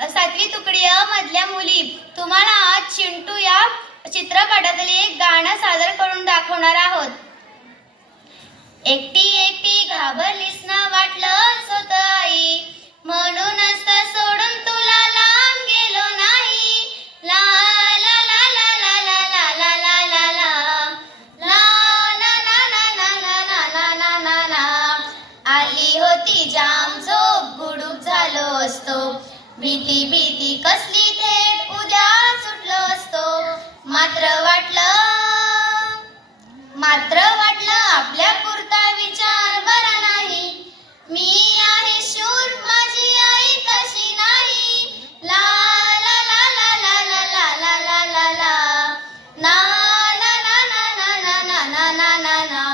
सातवी तुकडी अ मधल्या मुली. तुम्हाला आज चिंटू या चित्रपटातील एक गाणं सादर करून दाखवणार आहोत. एकटी एकटी घाबरलीस भीती भीती कसली थेट उद्या सुटलो असतो मात्र वाटलं मात्र वाटलं आपल्या पुरता विचार बरा नाही मी आहे शूर माझी आई तशी नाही ला ला ला ला ला ला ला ला ला ला ला ना ना ना ना ना ना ना ना ना ना ना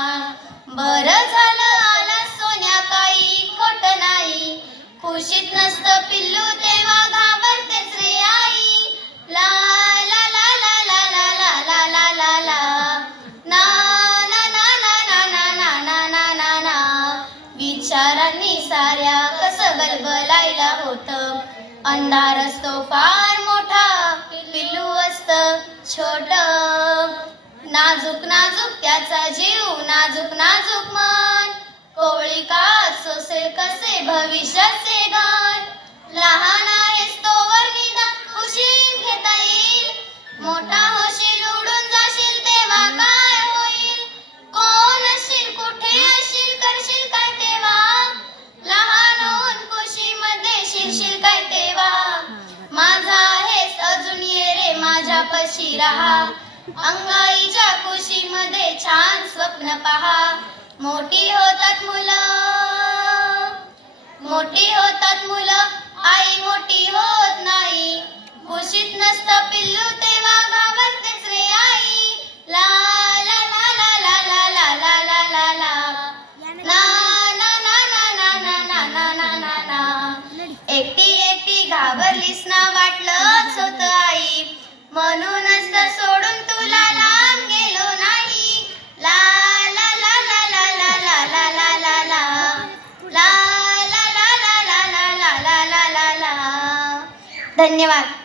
बरं झालं आला सोन्या काही खोट नाही खुशीत नसतं पिल्लू ते विचारांनी साऱ्या कसं गलबलायला होतं. अंधार असतो फार मोठा पिल्लू असत छोट. नाजूक नाजूक त्याचा जीव नाजूक नाजूक मन. कोवळी का सोसे कसे भविष्याचे गाण लहान रहा अंगाईच्या कुशीमध्ये छान स्वप्न पहा मोठी होतात मुलं मोठी होतात मुलं आई मोठी होत नाही खुशीत नसतं पिल्लू तेव्हा घाबरतेच रे आई ला ला ला ला ला ला ला ला ला ला ला ना ना ना ना ना ना ना ना ना ना ना एकटी एकटी घाबरलीस ना वाटलंच होत आई म्हणून धन्यवाद.